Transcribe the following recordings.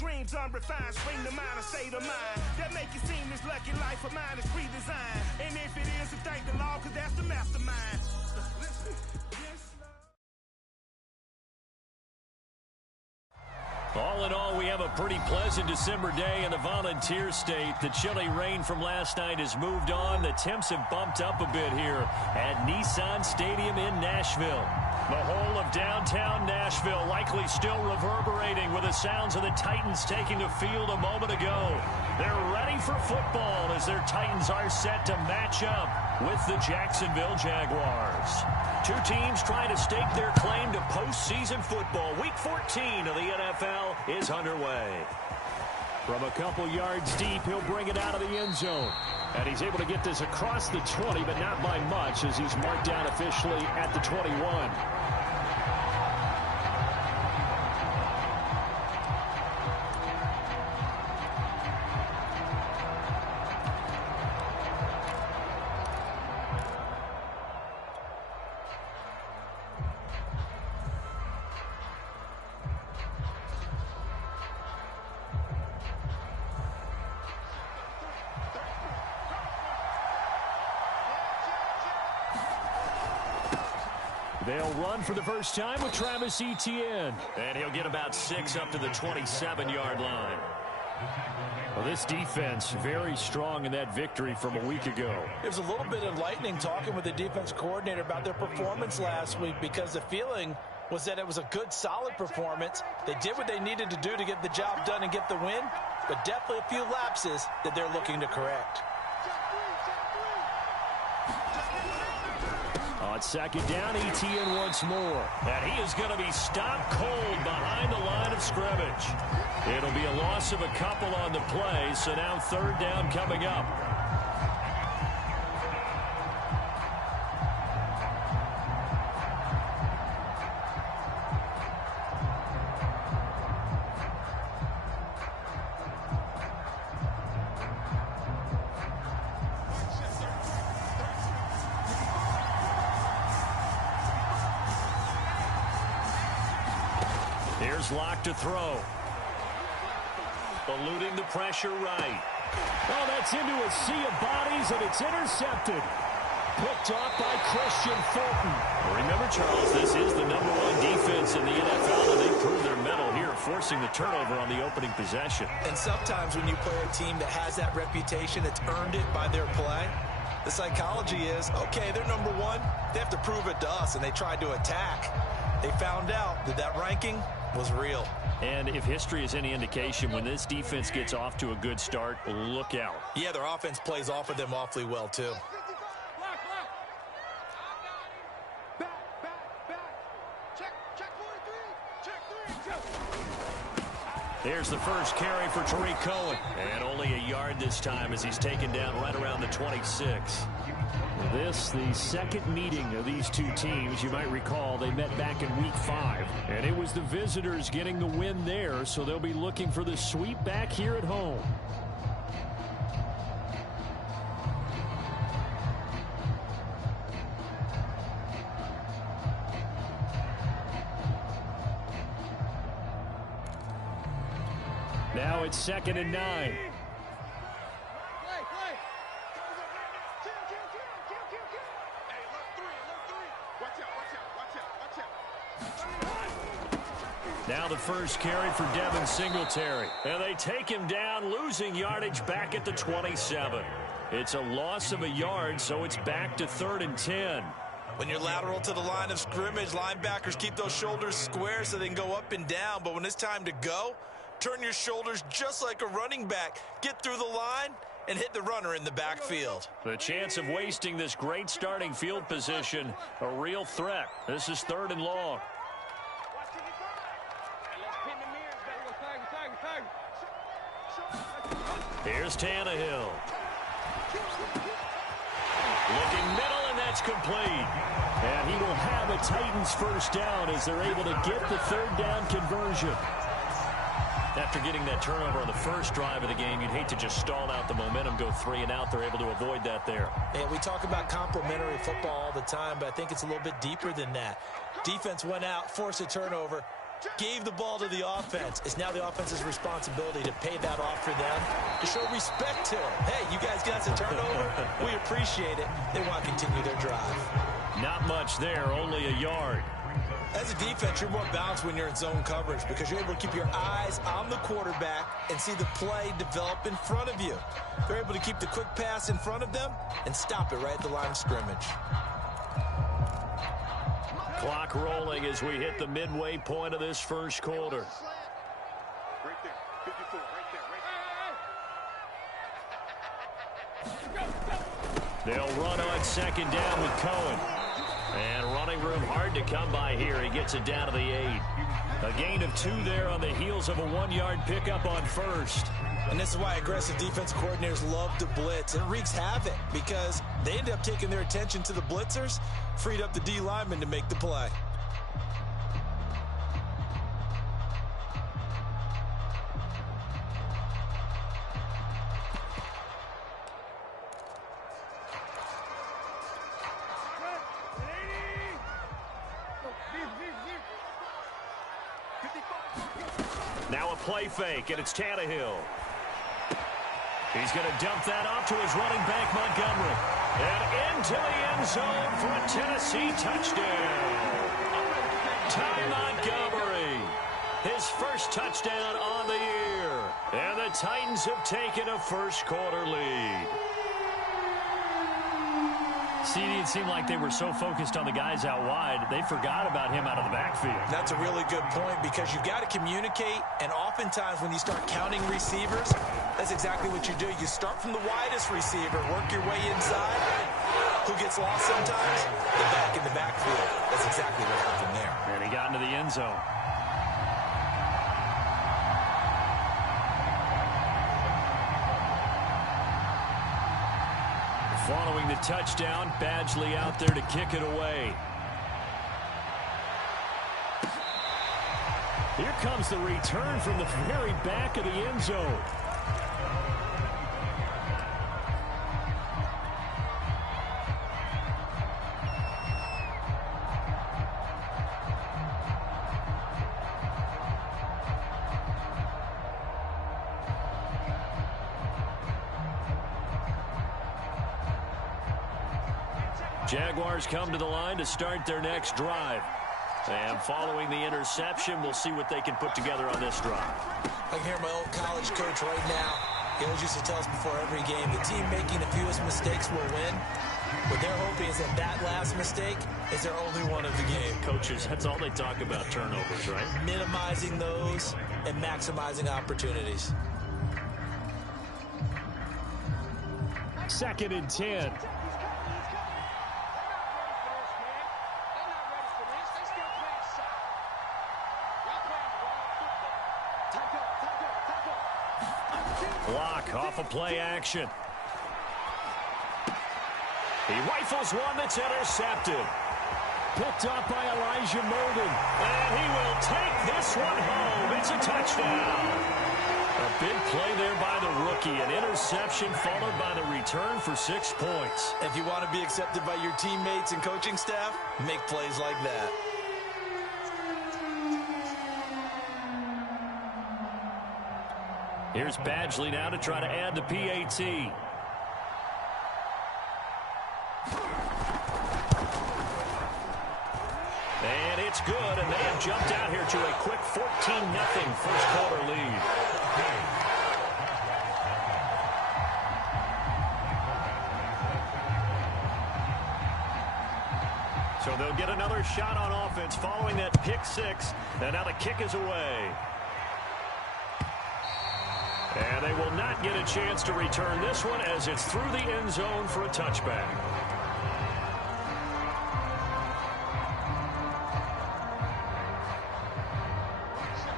dreams unrefined, spring to mind, a state of mind that make it seem this lucky life of mine is pre-designed. And if it is, then thank the Lord, cause that's the mastermind. All in all, we have a pretty pleasant December day in the Volunteer State. The chilly rain from last night has moved on. The temps have bumped up a bit here at Nissan Stadium in Nashville. The whole of downtown Nashville likely still reverberating with the sounds of the Titans taking the field a moment ago. They're ready for football as their Titans are set to match up with the Jacksonville Jaguars. Two teams trying to stake their claim to postseason football. Week 14 of the NFL is underway. From a couple yards deep, he'll bring it out of the end zone. And he's able to get this across the 20, but not by much as he's marked down officially at the 21. They'll run for the first time with Travis Etienne. And he'll get about 6 up to the 27-yard line. Well, this defense very strong in that victory from a week ago. It was a little bit enlightening talking with the defensive coordinator about their performance last week because the feeling was that it was a good, solid performance. They did what they needed to do to get the job done and get the win, but definitely a few lapses that they're looking to correct. On second down, Etienne once more. And he is going to be stopped cold behind the line of scrimmage. It'll be a loss of a couple on the play, so now third down coming up. Here's Locke to throw. Eluding the pressure right. Oh, that's into a sea of bodies, and it's intercepted. Picked off by Christian Fulton. Remember, Charles, this is the #1 defense in the NFL, and they proved their mettle here, forcing the turnover on the opening possession. And sometimes when you play a team that has that reputation, that's earned it by their play, the psychology is, okay, they're #1. They have to prove it to us, and they tried to attack. They found out that that ranking was real. And if history is any indication, when this defense gets off to a good start, look out. Yeah, their offense plays off of them awfully well, too. Here's the first carry for Tariq Cohen. And only a yard this time as he's taken down right around the 26. This, the second meeting of these two teams. You might recall they met back in week 5. And it was the visitors getting the win there, so they'll be looking for the sweep back here at home. Now it's 2nd and 9. Now the first carry for Devin Singletary. And they take him down, losing yardage back at the 27. It's a loss of a yard, so it's back to 3rd and 10. When you're lateral to the line of scrimmage, linebackers keep those shoulders square so they can go up and down. But when it's time to go, turn your shoulders just like a running back. Get through the line and hit the runner in the backfield. The chance of wasting this great starting field position, a real threat. This is 3rd and long. Here's Tannehill. Looking middle, and that's complete. And he will have a Titans first down as they're able to get the 3rd down conversion. After getting that turnover on the first drive of the game, you'd hate to just stall out the momentum, go 3 and out. They're able to avoid that there. And we talk about complementary football all the time, but I think it's a little bit deeper than that. Defense went out, forced a turnover. gave the ball to the offense. It's now the offense's responsibility to pay that off for them, to show respect to them. Hey, you guys got a turnover? We appreciate it. They want to continue their drive. Not much there, only a yard. As a defense, you're more balanced when you're in zone coverage because you're able to keep your eyes on the quarterback and see the play develop in front of you. They're able to keep the quick pass in front of them and stop it right at the line of scrimmage. Clock rolling as we hit the midway point of this first quarter. Right there, 54, right there, They'll run on second down with Cohen. And running room hard to come by here. He gets it down to the 8. A gain of 2 there on the heels of a 1-yard pickup on first. And this is why aggressive defense coordinators love to blitz. It wreaks havoc because they end up taking their attention to the blitzers, freed up the D lineman to make the play. Now a play fake, and it's Tannehill. He's going to dump that off to his running back, Montgomery. And into the end zone for a Tennessee touchdown. Ty Montgomery, his first touchdown on the year. And the Titans have taken a first-quarter lead. See, it seemed like they were so focused on the guys out wide, they forgot about him out of the backfield. That's a really good point because you've got to communicate, and oftentimes when you start counting receivers, that's exactly what you do. You start from the widest receiver, work your way inside. Who gets lost sometimes? The back in the backfield. That's exactly what happened there. And he got into the end zone. Following the touchdown, Badgley out there to kick it away. Here comes the return from the very back of the end zone. Jaguars come to the line to start their next drive. And following the interception, we'll see what they can put together on this drive. I can hear my old college coach right now. He always used to tell us before every game, the team making the fewest mistakes will win. What they're hoping is that that last mistake is their only one of the game. Coaches, that's all they talk about, turnovers, right? Minimizing those and maximizing opportunities. 2nd and 10. Block off a play action. He rifles one that's intercepted. Picked up by Elijah Molden. And he will take this one home. It's a touchdown. A big play there by the rookie. An interception followed by the return for 6 points. If you want to be accepted by your teammates and coaching staff, make plays like that. Here's Badgley now to try to add the PAT. And it's good, and they have jumped out here to a quick 14-0 first-quarter lead. So they'll get another shot on offense following that pick six, and now the kick is away. And they will not get a chance to return this one as it's through the end zone for a touchback.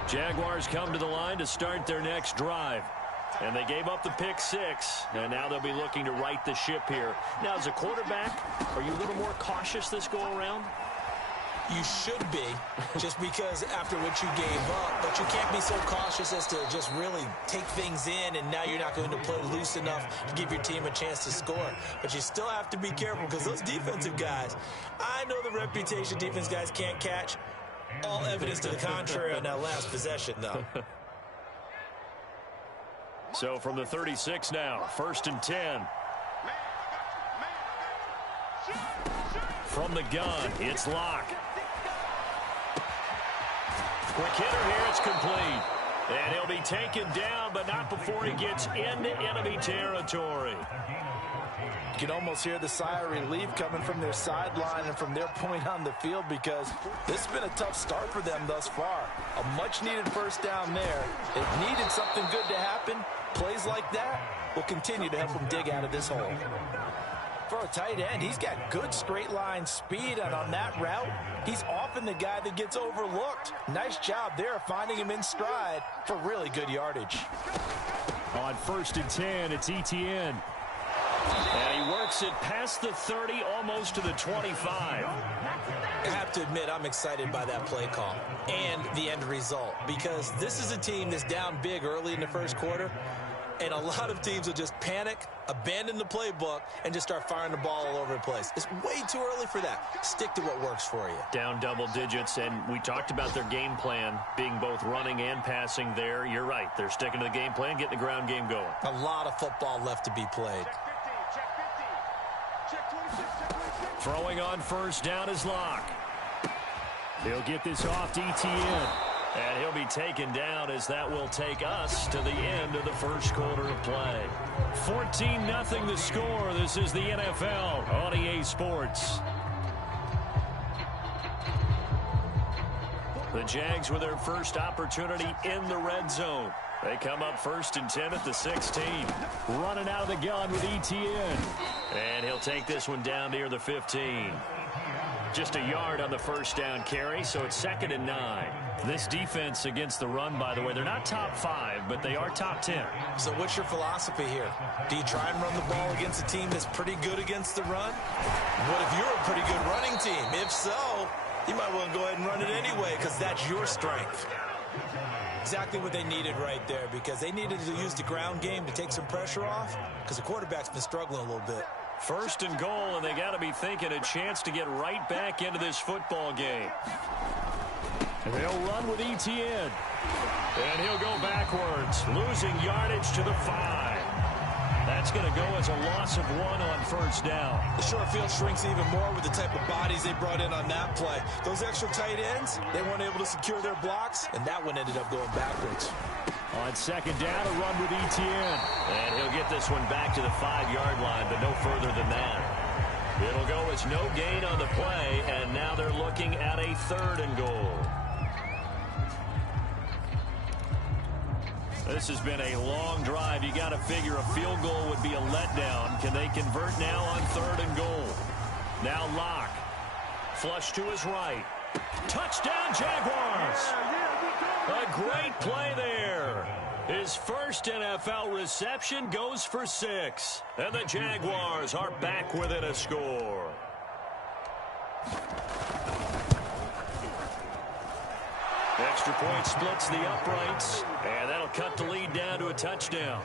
Jaguars come to the line to start their next drive. And they gave up the pick six, and now they'll be looking to right the ship here. Now, as a quarterback, are you a little more cautious this go-around? You should be, just because after what you gave up, but you can't be so cautious as to just really take things in, and now you're not going to play loose enough to give your team a chance to score. But you still have to be careful because those defensive guys, I know the reputation defense guys can't catch, All evidence to the contrary on that last possession, though. So from the 36 now, 1st and 10. From the gun, it's Locke. Quick hitter here, it's complete. And he'll be taken down, but not before he gets into enemy territory. You can almost hear the sigh of relief coming from their sideline and from their point on the field, because this has been a tough start for them thus far. A much-needed first down there. It needed something good to happen. Plays like that will continue to help them dig out of this hole. For a tight end, he's got good straight-line speed, and on that route, he's often the guy that gets overlooked. Nice job there finding him in stride for really good yardage. On 1st and 10, it's Etienne. And he works it past the 30, almost to the 25. I have to admit, I'm excited by that play call and the end result, because this is a team that's down big early in the first quarter, and a lot of teams will just panic, abandon the playbook, and just start firing the ball all over the place. It's way too early for that. Stick to what works for you. Down double digits, and we talked about their game plan being both running and passing there. You're right. They're sticking to the game plan, getting the ground game going. A lot of football left to be played. Throwing on 1st down is Locke. He'll get this off to Etienne. And he'll be taken down, as that will take us to the end of the first quarter of play. 14-0 the score. This is the NFL on EA Sports. The Jags with their first opportunity in the red zone. They come up 1st and 10 at the 16. Running out of the gun with Etienne. And he'll take this one down near the 15. Just a yard on the first down carry, so it's 2nd and 9. This defense against the run, by the way, they're not top 5, but they are top 10. So what's your philosophy here? Do you try and run the ball against a team that's pretty good against the run? What if you're a pretty good running team? If so, you might want to go ahead and run it anyway, because that's your strength. Exactly what they needed right there, because they needed to use the ground game to take some pressure off, because the quarterback's been struggling a little bit. 1st and goal, and they got to be thinking a chance to get right back into this football game. And they'll run with Etienne. And he'll go backwards, losing yardage to the 5. That's going to go as a loss of 1 on 1st down. The short field shrinks even more with the type of bodies they brought in on that play. Those extra tight ends, they weren't able to secure their blocks, and that one ended up going backwards. On 2nd down, a run with Etienne. And he'll get this one back to the 5-yard line, but no further than that. It'll go as no gain on the play, and now they're looking at a 3rd and goal. This has been a long drive. You got to figure a field goal would be a letdown. Can they convert now on 3rd and goal? Now Locke. Flush to his right. Touchdown, Jaguars! A great play there. His first NFL reception goes for 6. And the Jaguars are back within a score. Extra point splits the uprights, and that'll cut the lead down to a touchdown.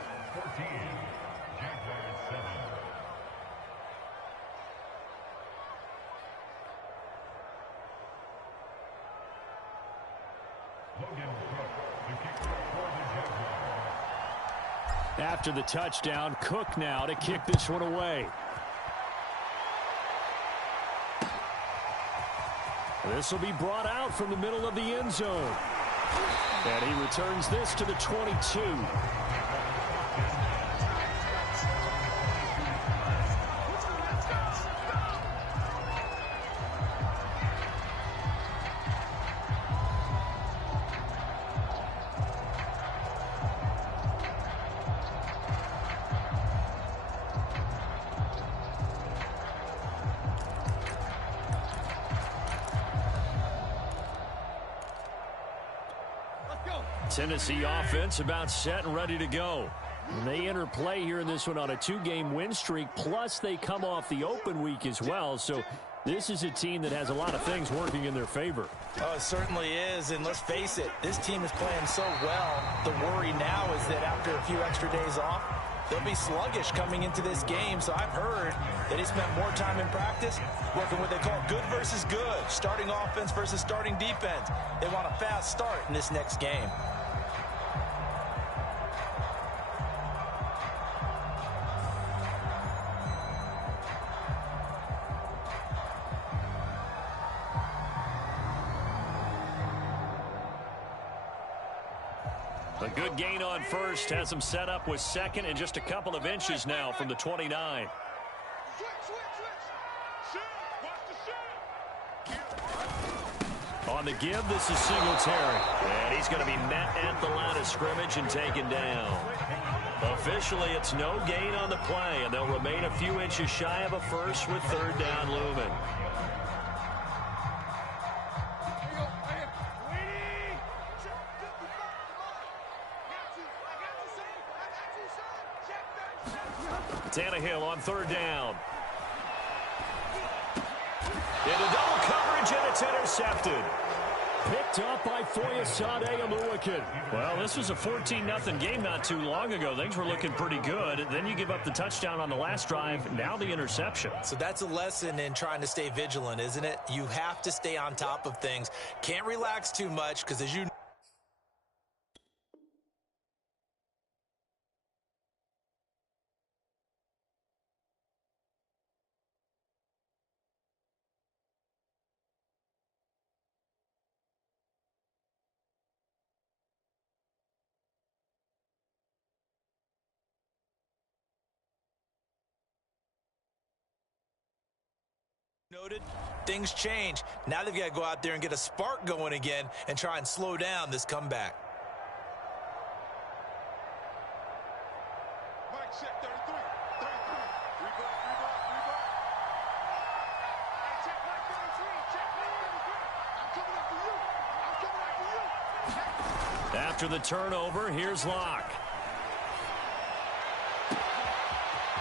After the touchdown, Cook now to kick this one away. This will be brought out from the middle of the end zone. And he returns this to the 22. Tennessee offense about set and ready to go. And they enter play here in this one on a 2-game win streak, plus they come off the open week as well. So this is a team that has a lot of things working in their favor. Oh, it certainly is, and let's face it, this team is playing so well. The worry now is that after a few extra days off, they'll be sluggish coming into this game. So I've heard that he spent more time in practice working what they call good versus good, starting offense versus starting defense. They want a fast start in this next game. A good gain on first has him set up with second and just a couple of inches now from the 29. On the give, this is Singletary. And he's going to be met at the line of scrimmage and taken down. Officially, it's no gain on the play, and they'll remain a few inches shy of a first with third down looming. Tannehill on third down. Into double coverage, and it's intercepted. Picked up by Foyesade Oluokun. Well, this was a 14-0 game not too long ago. Things were looking pretty good. Then you give up the touchdown on the last drive. Now the interception. So that's a lesson in trying to stay vigilant, isn't it? You have to stay on top of things. Can't relax too much because, as you noted, things change. Now they've got to go out there and get a spark going again and try and slow down this comeback. Mike check 33. 33. Reebok. Hey, check Mike 33. Check Mike 33. I'm coming after you. After the turnover, here's Locke.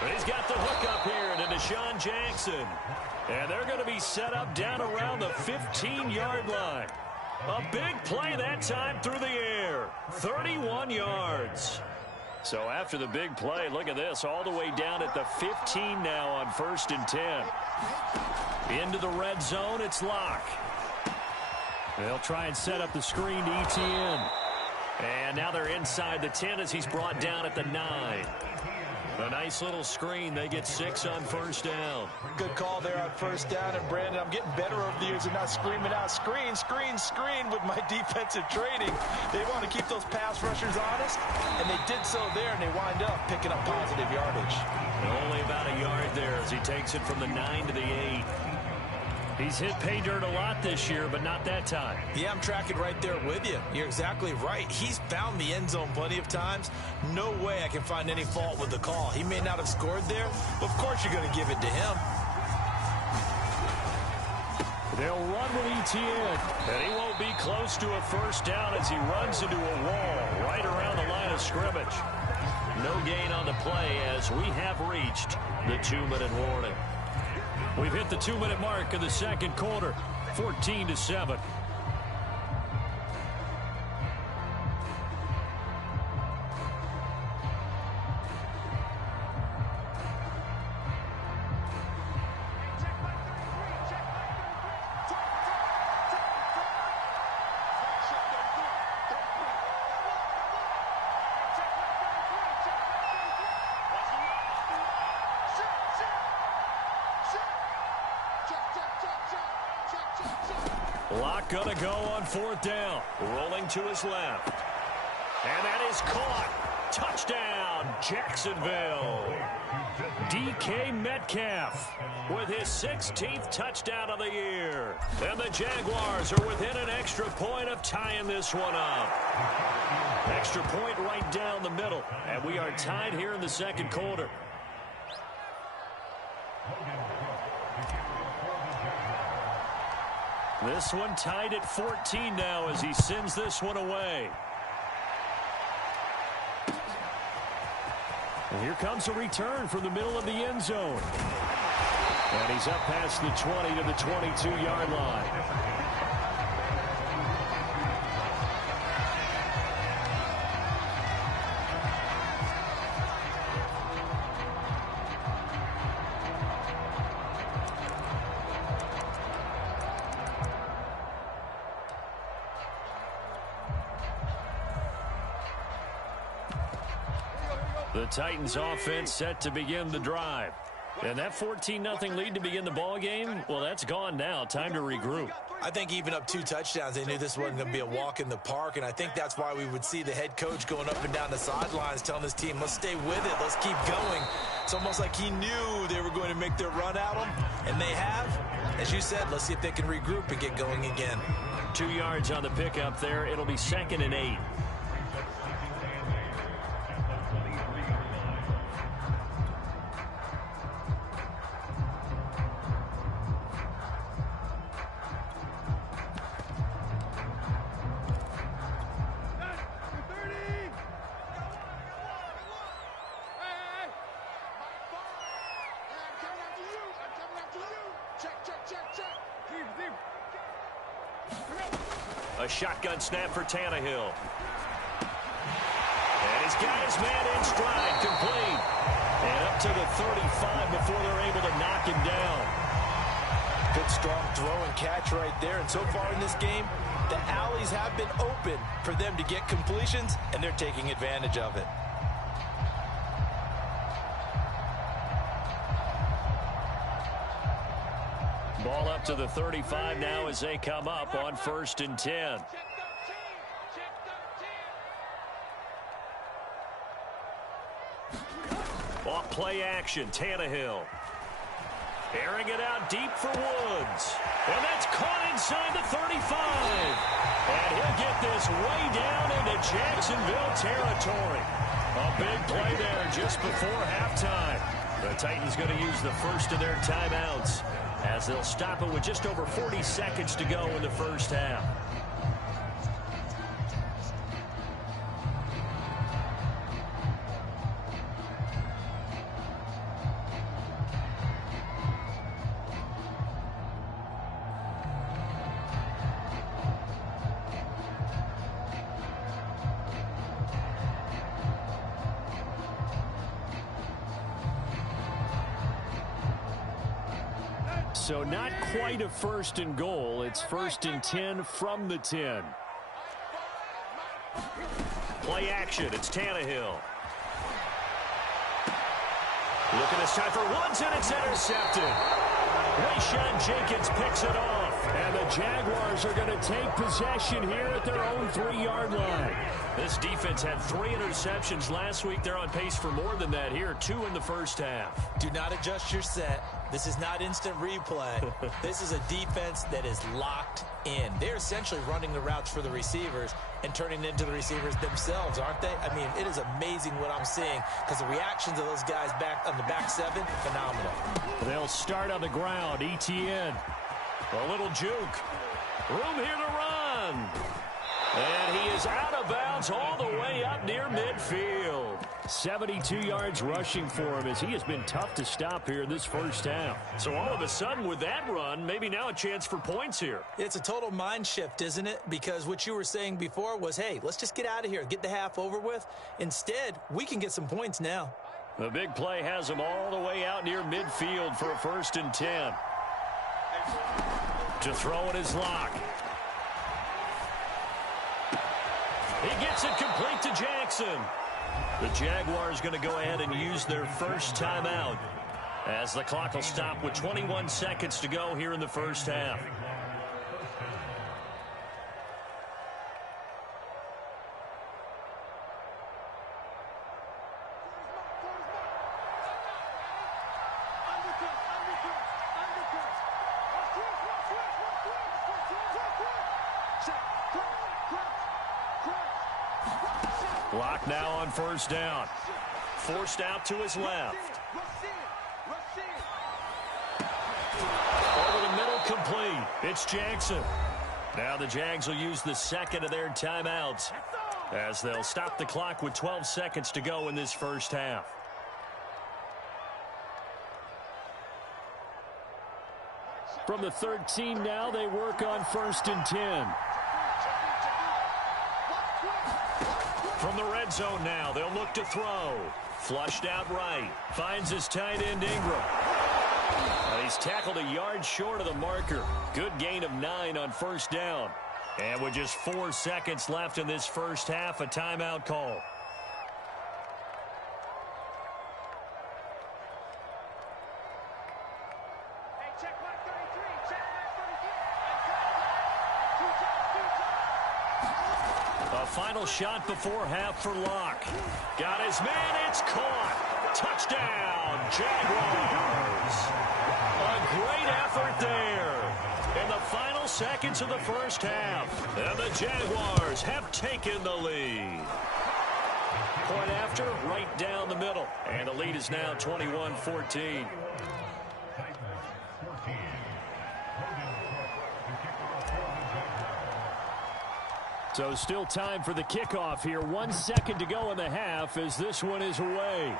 But he's got the hook up here to Deshaun Jackson. And they're going to be set up down around the 15-yard line. A big play that time through the air. 31 yards. So after the big play, look at this, all the way down at the 15 now on 1st and 10. Into the red zone, it's Locke. They'll try and set up the screen to Etienne. And now they're inside the 10 as he's brought down at the 9. A nice little screen. They get 6 on 1st down. Good call there on 1st down. And, Brandon, I'm getting better over the years and not screaming out, screen with my defensive training. They want to keep those pass rushers honest, and they did so there, and they wind up picking up positive yardage. Only about a yard there as he takes it from the 9 to the 8. He's hit pay dirt a lot this year, but not that time. Yeah, I'm tracking right there with you. You're exactly right. He's found the end zone plenty of times. No way I can find any fault with the call. He may not have scored there, but of course you're going to give it to him. They'll run with Etienne. And he won't be close to a 1st down as he runs into a wall right around the line of scrimmage. No gain on the play as we have reached the 2-minute warning. We've hit the 2-minute mark of the second quarter, 14-7. Locke gonna go on 4th down. Rolling to his left. And that is caught. Touchdown, Jacksonville. DK Metcalf with his 16th touchdown of the year. And the Jaguars are within an extra point of tying this one up. Extra point right down the middle. And we are tied here in the second quarter. This one tied at 14 now as he sends this one away. And here comes a return from the middle of the end zone. And he's up past the 20 to the 22-yard line. The Titans offense set to begin the drive. And that 14-0 lead to begin the ball game, well, that's gone now. Time to regroup. I think even up 2 touchdowns, they knew this wasn't going to be a walk in the park, and I think that's why we would see the head coach going up and down the sidelines telling his team, let's stay with it, let's keep going. It's almost like he knew they were going to make their run at him, and they have. As you said, let's see if they can regroup and get going again. 2 yards on the pickup there. It'll be 2nd and 8. A shotgun snap for Tannehill. And he's got his man in stride, complete. And up to the 35 before they're able to knock him down. Good, strong throw and catch right there. And so far in this game, the alleys have been open for them to get completions, and they're taking advantage of it. Ball up to the 35 now as they come up on 1st and 10. Off play action, Tannehill. Airing it out deep for Woods. And that's caught inside the 35. And he'll get this way down into Jacksonville territory. A big play there just before halftime. The Titans going to use the first of their timeouts as they'll stop it with just over 40 seconds to go in the first half. So not quite a 1st and goal. It's 1st and 10 from the 10. Play action. It's Tannehill. Looking this time for Woods, and it's intercepted. Rayshawn Jenkins picks it off. And the Jaguars are going to take possession here at their own 3-yard line. This defense had 3 interceptions last week. They're on pace for more than that here. 2 in the first half. Do not adjust your set. This is not instant replay. This is a defense that is locked in. They're essentially running the routes for the receivers and turning into the receivers themselves, aren't they? I mean, it is amazing what I'm seeing because the reactions of those guys back on the back 7, phenomenal. They'll start on the ground. Etienne. A little juke. Room here to run. And he is out of bounds all the way up near midfield. 72 yards rushing for him as he has been tough to stop here in this first half. So all of a sudden with that run, maybe now a chance for points here. It's a total mind shift, isn't it? Because what you were saying before was, hey, let's just get out of here, get the half over with. Instead, we can get some points now. The big play has him all the way out near midfield for a 1st and 10. To throw in his lock. He gets it complete to Jackson. The Jaguars going to go ahead and use their first timeout as the clock will stop with 21 seconds to go here in the first half. Block now on 1st down. Forced out to his left. Over the middle, complete. It's Jackson. Now the Jags will use the 2nd of their timeouts as they'll stop the clock with 12 seconds to go in this first half. From the 13 now, they work on 1st and 10. From the red zone now, they'll look to throw. Flushed out right. Finds his tight end, Ingram. He's tackled a yard short of the marker. Good gain of 9 on 1st down. And with just 4 seconds left in this first half, a timeout call. final shot before half for Locke. Got his man. It's caught. Touchdown, Jaguars. A great effort there in the final seconds of the first half. And the Jaguars have taken the lead. Point after, right down the middle. And the lead is now 21-14. So still time for the kickoff here. 1 second to go in the half as this one is away.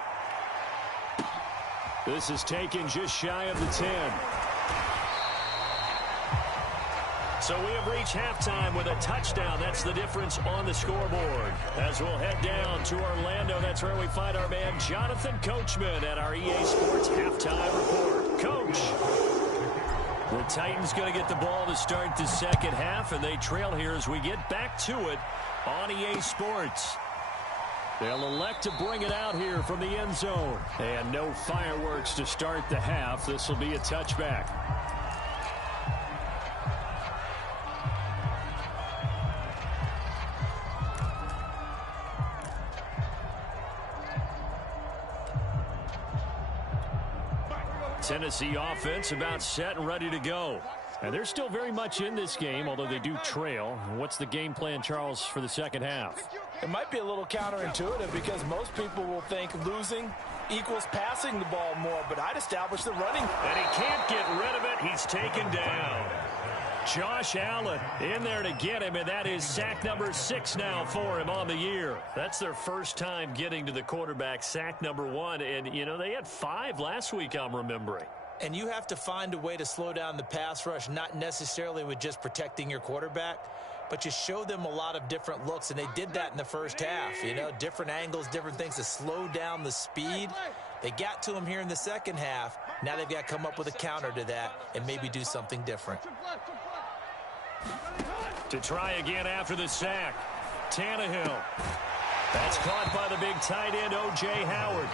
This is taken just shy of the 10. So we have reached halftime with a touchdown. That's the difference on the scoreboard. As we'll head down to Orlando, that's where we find our man Jonathan Coachman at our EA Sports Halftime Report. Coach. The Titans going to get the ball to start the second half, and they trail here as we get back to it on EA Sports. They'll elect to bring it out here from the end zone. And no fireworks to start the half. This will be a touchback. Tennessee offense about set and ready to go. And they're still very much in this game, although they do trail. What's the game plan, Charles, for the second half? It might be a little counterintuitive because most people will think losing equals passing the ball more, but I'd establish the running. And he can't get rid of it. He's taken down. Josh Allen in there to get him, and that is sack number 6 now for him on the year. That's their first time getting to the quarterback, sack number 1. And, you know, they had 5 last week, I'm remembering. And you have to find a way to slow down the pass rush, not necessarily with just protecting your quarterback, but you show them a lot of different looks, and they did that in the first half. You know, different angles, different things to slow down the speed. They got to him here in the second half. Now they've got to come up with a counter to that and maybe do something different. To try again after the sack, Tannehill. That's caught by the big tight end, O.J. Howard.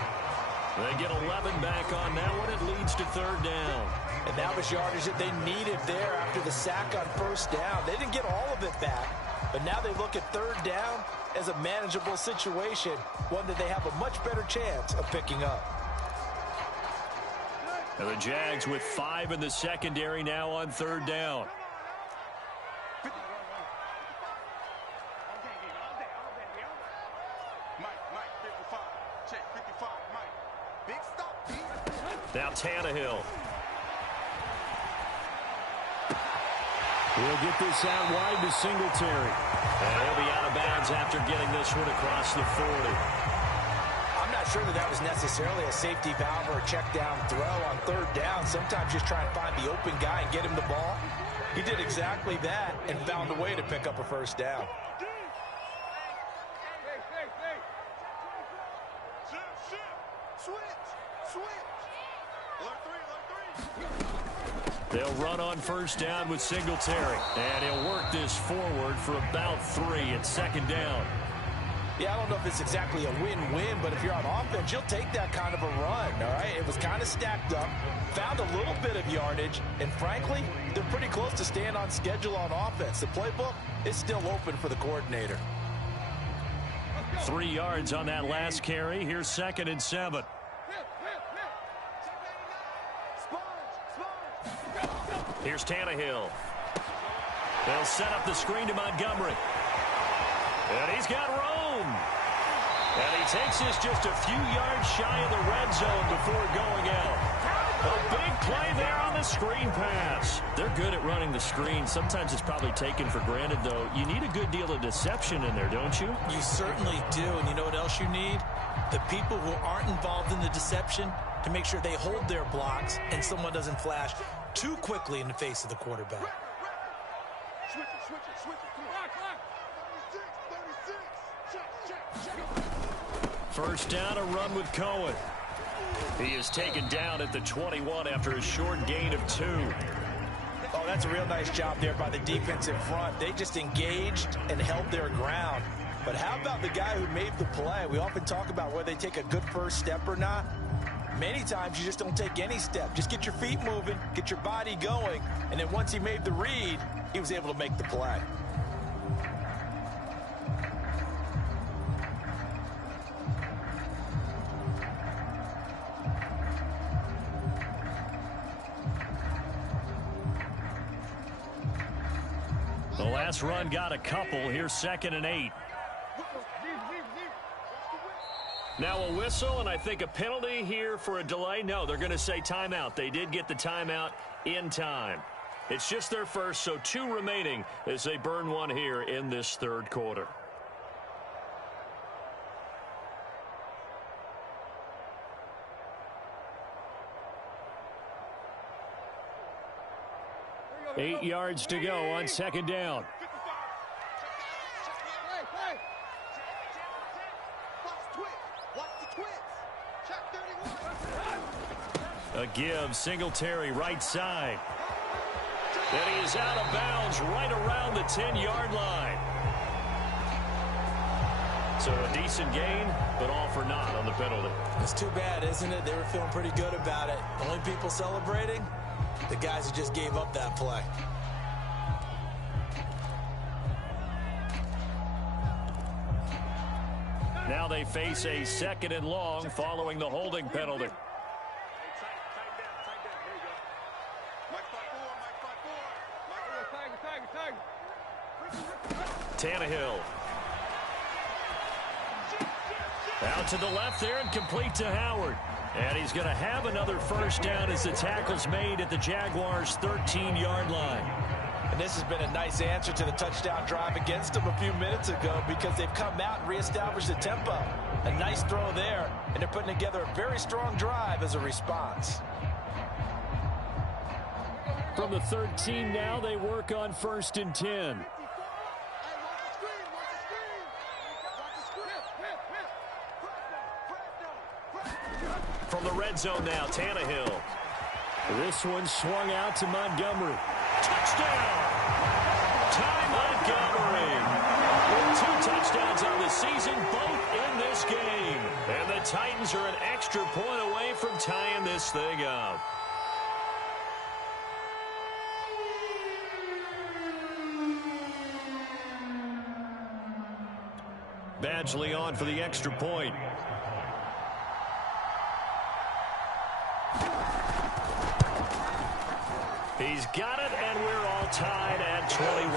They get 11 back on that one. It leads to third down. And that was yardage that they needed there after the sack on first down. They didn't get all of it back, but now they look at third down as a manageable situation, one that they have a much better chance of picking up. And the Jags with 5 in the secondary now on third down. Now Tannehill. He'll get this out wide to Singletary. And he'll be out of bounds after getting this one across the 40. I'm not sure that was necessarily a safety valve or a check down throw on third down. Sometimes just try and find the open guy and get him the ball. He did exactly that and found a way to pick up a first down. They'll run on first down with Singletary. And he'll work this forward for about 3 at second down. Yeah, I don't know if it's exactly a win-win, but if you're on offense, you'll take that kind of a run, all right? It was kind of stacked up, found a little bit of yardage, and frankly, they're pretty close to staying on schedule on offense. The playbook is still open for the coordinator. 3 yards on that last carry. Here's 2nd and 7. Here's Tannehill. They'll set up the screen to Montgomery. And he's got room. And he takes this just a few yards shy of the red zone before going out. A big play there on the screen pass. They're good at running the screen. Sometimes it's probably taken for granted, though. You need a good deal of deception in there, don't you? You certainly do. And you know what else you need? The people who aren't involved in the deception to make sure they hold their blocks and someone doesn't flash too quickly in the face of the quarterback. First down, a run with Cohen. He is taken down at the 21 after a short gain of 2. Oh, that's a real nice job there by the defensive front. They just engaged and held their ground. But how about the guy who made the play? We often talk about whether they take a good first step or not. Many times you just don't take any step. Just get your feet moving, get your body going, and then once he made the read, he was able to make the play. last run got a couple. Here's 2nd and 8. Now a whistle, and I think a penalty here for a delay. No, they're going to say timeout. They did get the timeout in time. It's just their first, so 2 remaining as they burn one here in this third quarter. Eight yards to go on 2nd down. A give, Singletary right side. And he is out of bounds right around the 10-yard line. So a decent gain, but all for naught on the penalty. It's too bad, isn't it? They were feeling pretty good about it. The only people celebrating, the guys who just gave up that play. Now they face a 2nd and long following the holding penalty. Tannehill. Out to the left there and complete to Howard. And he's going to have another first down as the tackle's made at the Jaguars' 13-yard line. And this has been a nice answer to the touchdown drive against them a few minutes ago because they've come out and reestablished the tempo. A nice throw there, and they're putting together a very strong drive as a response. From the 13 now, they work on 1st and 10. From the red zone now, Tannehill. This one swung out to Montgomery. Touchdown! Ty Montgomery with 2 touchdowns on the season, both in this game. And the Titans are an extra point away from tying this thing up. Badgley on for the extra point. He's got it, and we're all tied at 21.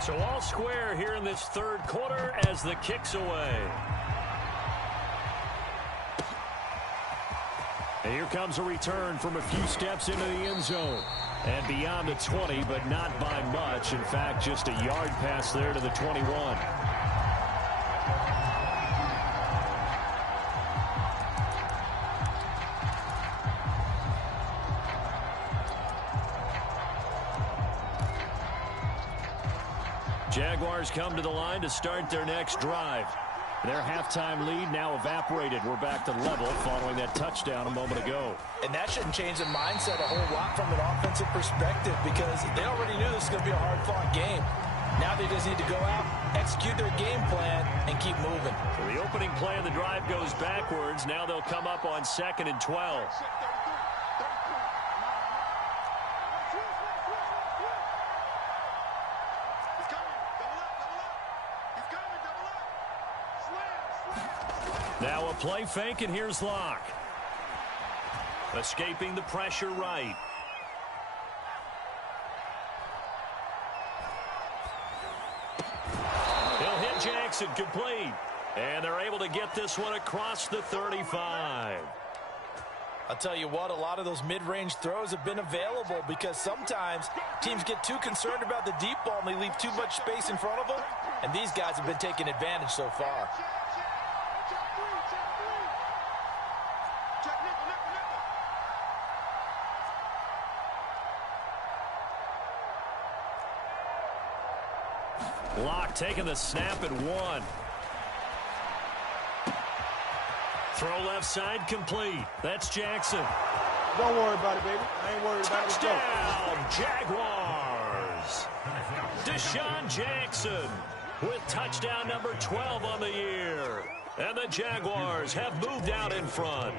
So all square here in this third quarter as the kick's away. And here comes a return from a few steps into the end zone. And beyond the 20, but not by much. In fact, just a yard pass there to the 21. Jaguars come to the line to start their next drive. Their halftime lead now evaporated. We're back to level following that touchdown a moment ago. And that shouldn't change the mindset a whole lot from an offensive perspective because they already knew this was going to be a hard-fought game. Now they just need to go out, execute their game plan, and keep moving. So the opening play of the drive goes backwards. Now they'll come up on 2nd and 12. Now a play fake, and here's Locke. Escaping the pressure right. He'll hit Jackson complete. And they're able to get this one across the 35. I'll tell you what, a lot of those mid-range throws have been available because sometimes teams get too concerned about the deep ball and they leave too much space in front of them. And these guys have been taking advantage so far. Locke taking the snap at 1. Throw left side complete. That's Jackson. Don't worry about it, baby. I ain't worried about it. Touchdown, Jaguars. Deshaun Jackson with touchdown number 12 on the year. And the Jaguars have moved out in front.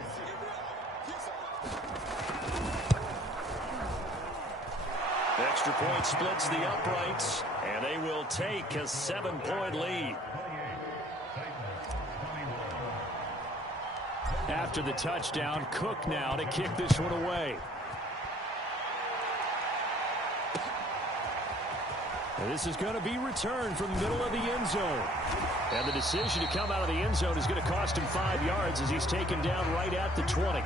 Extra point splits the uprights, and they will take a 7-point lead. After the touchdown, Cook now to kick this one away. And this is going to be returned from the middle of the end zone. And the decision to come out of the end zone is going to cost him 5 yards as he's taken down right at the 20.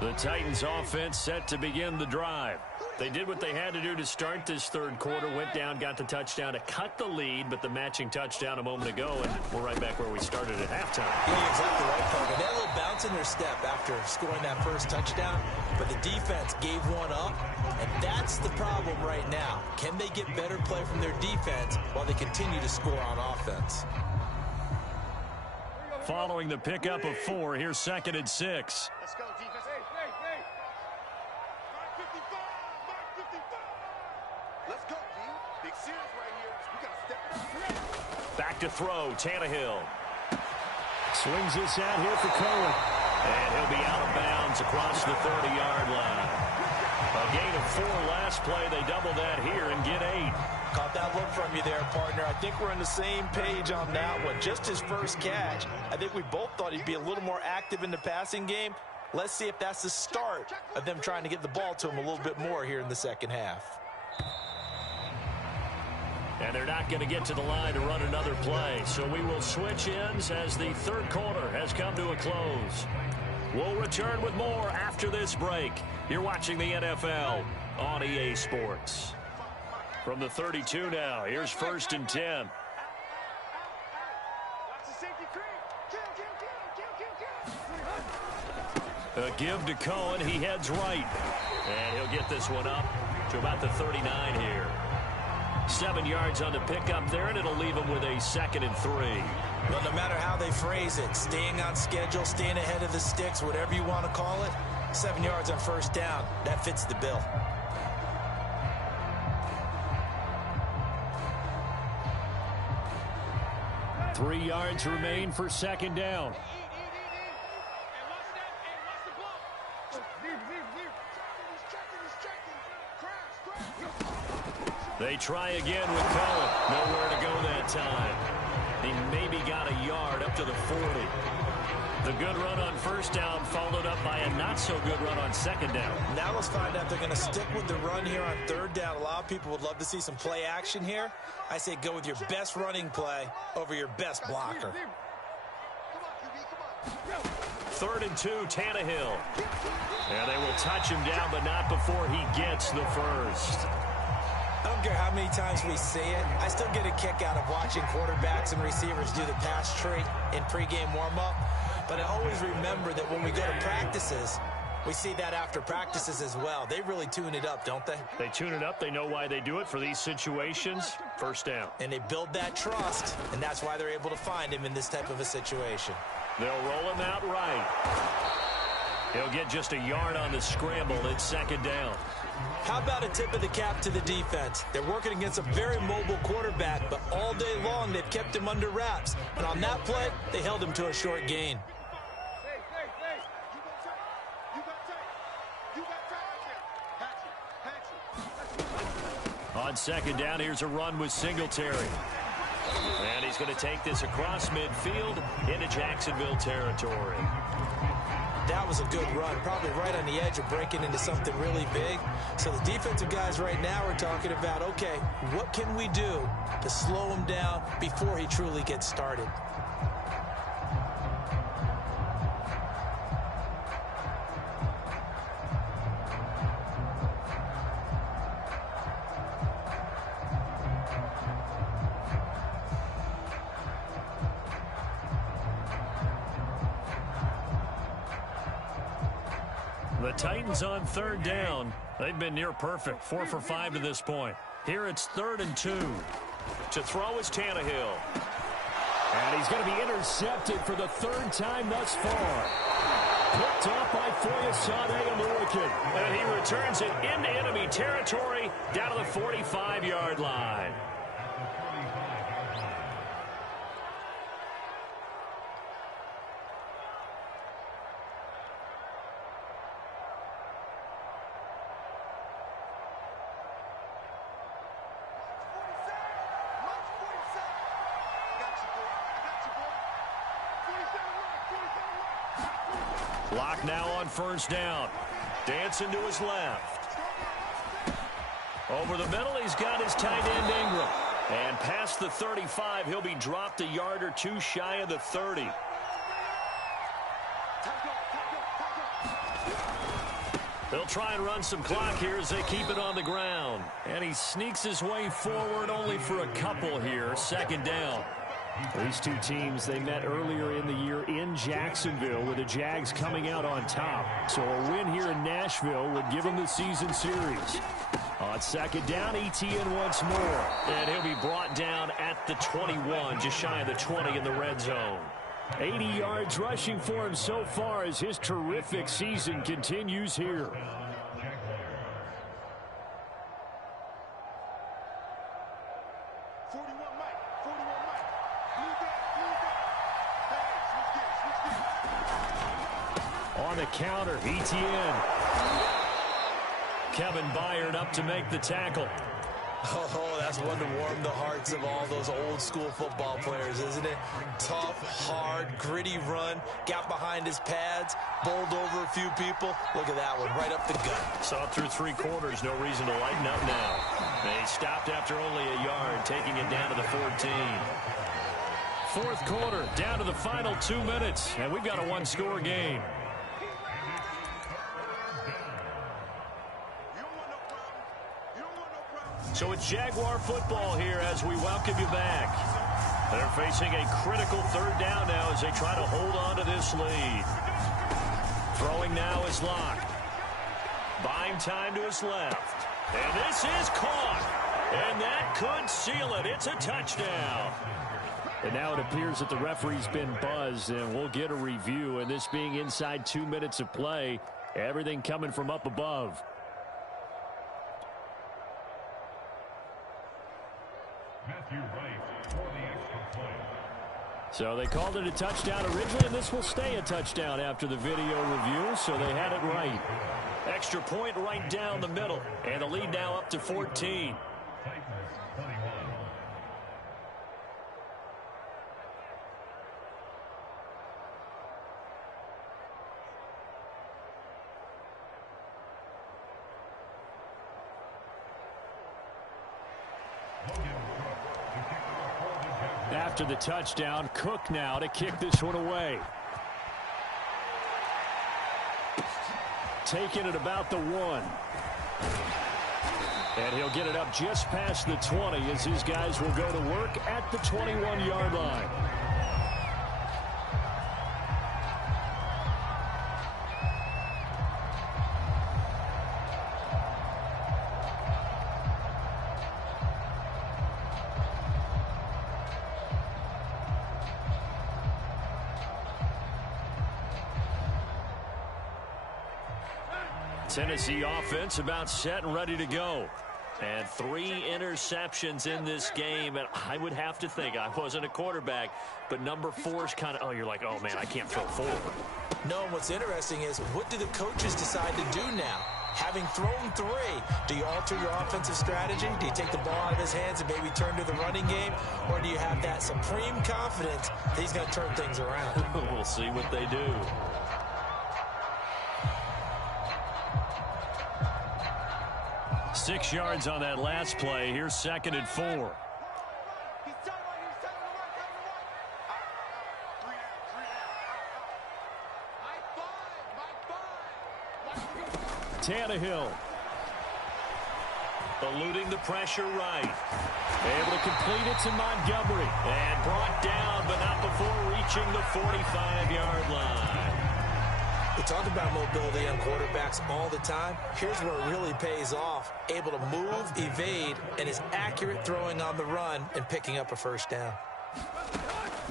The Titans offense set to begin the drive. They did what they had to do to start this third quarter, went down, got the touchdown to cut the lead, but the matching touchdown a moment ago, and we're right back where we started at halftime. Yeah, exactly right, Parker. They had a little bounce in their step after scoring that first touchdown, but the defense gave one up, and that's the problem right now. Can they get better play from their defense while they continue to score on offense? Following the pickup of 4, here's 2nd and 6. Let's go, defense. Hey. Mark 55. Let's go, D. Big series right here. We got to step it up. Back to throw, Tannehill. Swings this out here for Cohen. And he'll be out of bounds across the 30-yard line. A gain of 4 last play. They double that here and get 8. Caught that look from you there, partner. I think we're on the same page on that one. Just his first catch. I think we both thought he'd be a little more active in the passing game. Let's see if that's the start of them trying to get the ball to him a little bit more here in the second half. And they're not going to get to the line to run another play. So we will switch ends as the third quarter has come to a close. We'll return with more after this break. You're watching the NFL on EA Sports. From the 32 now, here's 1st and 10. A give to Cohen. He heads right. And he'll get this one up to about the 39 here. 7 yards on the pickup there, and it'll leave him with a 2nd and 3. Well, no matter how they phrase it, staying on schedule, staying ahead of the sticks, whatever you want to call it, 7 yards on first down, that fits the bill. Three yards remain for 2nd down. They try again with Cohen. Nowhere to go that time. He maybe got a yard up to the 40. The good run on first down followed up by a not-so-good run on 2nd down. Now let's find out if they're going to stick with the run here on 3rd down. A lot of people would love to see some play action here. I say go with your best running play over your best blocker. 3rd and 2, Tannehill. And they will touch him down, but not before he gets the first. I don't care how many times we say it. I still get a kick out of watching quarterbacks and receivers do the pass tree in pregame warm-up. But I always remember that when we go to practices, we see that after practices as well. They really tune it up, don't they? They tune it up. They know why they do it for these situations. First down. And they build that trust, and that's why they're able to find him in this type of a situation. They'll roll him out right. He'll get just a yard on the scramble. It's 2nd down. How about a tip of the cap to the defense? They're working against a very mobile quarterback, but all day long they've kept him under wraps. And on that play, they held him to a short gain. On 2nd down, here's a run with Singletary. And he's going to take this across midfield into Jacksonville territory. That was a good run, probably right on the edge of breaking into something really big. So the defensive guys right now are talking about, okay, what can we do to slow him down before he truly gets started? The Titans on third down. They've been near perfect, 4 for 5 to this point. Here it's 3rd and 2. To throw is Tannehill. And he's going to be intercepted for the 3rd time thus far. Picked off by Foyesade Oluokun. And he returns it into enemy territory down to the 45-yard line. Clock now on 1st down. Dancing to his left. Over the middle, he's got his tight end Ingram. And past the 35, he'll be dropped a yard or two shy of the 30. They'll try and run some clock here as they keep it on the ground. And he sneaks his way forward only for a couple here. 2nd down. These two teams, they met earlier in the year in Jacksonville with the Jags coming out on top. So a win here in Nashville would give them the season series. On 2nd down, Etienne once more. And he'll be brought down at the 21, just shy of the 20 in the red zone. 80 yards rushing for him so far as his terrific season continues here. On the counter, Etienne. Kevin Byard up to make the tackle. Oh, that's one to warm the hearts of all those old school football players, isn't it? Tough, hard, gritty run, got behind his pads, bowled over a few people. Look at that one, right up the gut. Saw it through 3 quarters, no reason to lighten up now. They stopped after only a yard, taking it down to the 14. 4th quarter, down to the final 2 minutes, and we've got a 1-score game. So it's Jaguar football here as we welcome you back. They're facing a critical 3rd down now as they try to hold on to this lead. Throwing now is Locke. Buying time to his left. And this is caught. And that could seal it. It's a touchdown. And now it appears that the referee's been buzzed, and we'll get a review. And this being inside 2 minutes of play, everything coming from up above. So they called it a touchdown originally, and this will stay a touchdown after the video review, so they had it right. Extra point right down the middle, and the lead now up to 14. After the touchdown, Cook now to kick this one away. Taking it about the 1. And he'll get it up just past the 20 as his guys will go to work at the 21-yard line. Tennessee offense about set and ready to go. And 3 interceptions in this game. And I would have to think, I wasn't a quarterback, but number 4 is kind of, oh, you're like, oh, man, I can't throw 4. No, what's interesting is what do the coaches decide to do now? Having thrown 3, do you alter your offensive strategy? Do you take the ball out of his hands and maybe turn to the running game? Or do you have that supreme confidence that he's going to turn things around? We'll see what they do. Six yards on that last play. Here's 2nd and 4. Tannehill. Eluding the pressure right. Able to complete it to Montgomery. And brought down, but not before reaching the 45-yard line. We talk about mobility on quarterbacks all the time. Here's where it really pays off. Able to move, evade, and is accurate throwing on the run and picking up a first down.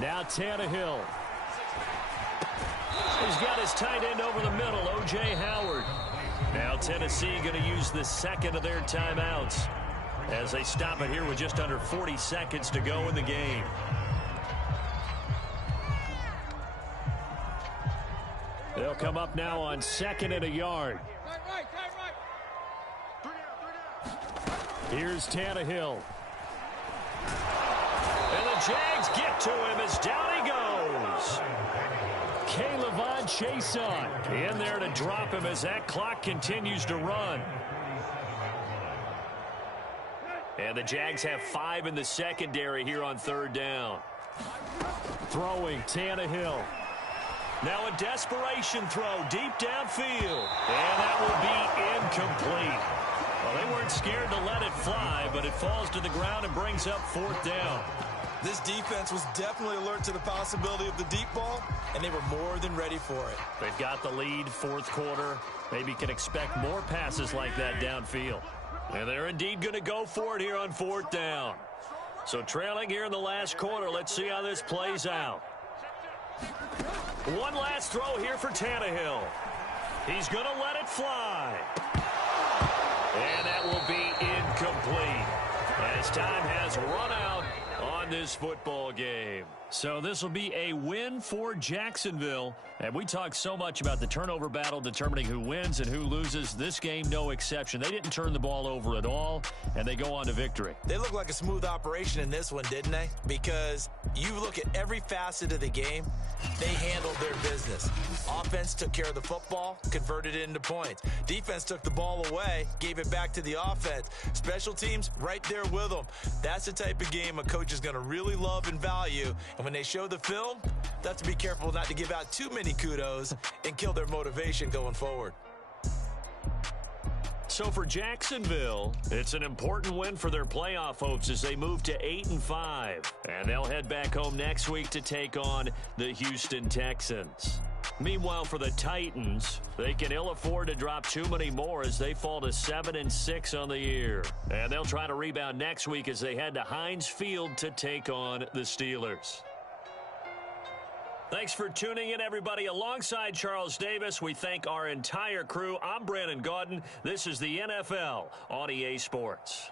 Now Tannehill. He's got his tight end over the middle, O.J. Howard. Now Tennessee going to use the second of their timeouts as they stop it here with just under 40 seconds to go in the game. They'll come up now on 2nd and a yard. Here's Tannehill. And the Jags get to him as down he goes. K'Lavon Chaisson in there to drop him as that clock continues to run. And the Jags have 5 in the secondary here on 3rd down. Throwing Tannehill. Now a desperation throw deep downfield. And that will be incomplete. Well, they weren't scared to let it fly, but it falls to the ground and brings up 4th down. This defense was definitely alert to the possibility of the deep ball, and they were more than ready for it. They've got the lead, 4th quarter. Maybe can expect more passes like that downfield. And they're indeed going to go for it here on 4th down. So trailing here in the last quarter, let's see how this plays out. One last throw here for Tannehill. He's going to let it fly. And that will be incomplete as time has run out on this football game. So this will be a win for Jacksonville. And we talk so much about the turnover battle determining who wins and who loses. This game, no exception. They didn't turn the ball over at all, and they go on to victory. They look like a smooth operation in this one, didn't they? Because you look at every facet of the game, they handled their business. Offense took care of the football, converted it into points. Defense took the ball away, gave it back to the offense. Special teams, right there with them. That's the type of game a coach is going to really love and value. And when they show the film, they have to be careful not to give out too many kudos and kill their motivation going forward. So for Jacksonville, it's an important win for their playoff hopes as they move to 8-5. And they'll head back home next week to take on the Houston Texans. Meanwhile, for the Titans, they can ill afford to drop too many more as they fall to 7-6 on the year. And they'll try to rebound next week as they head to Heinz Field to take on the Steelers. Thanks for tuning in, everybody. Alongside Charles Davis, we thank our entire crew. I'm Brandon Gaudin. This is the NFL on EA Sports.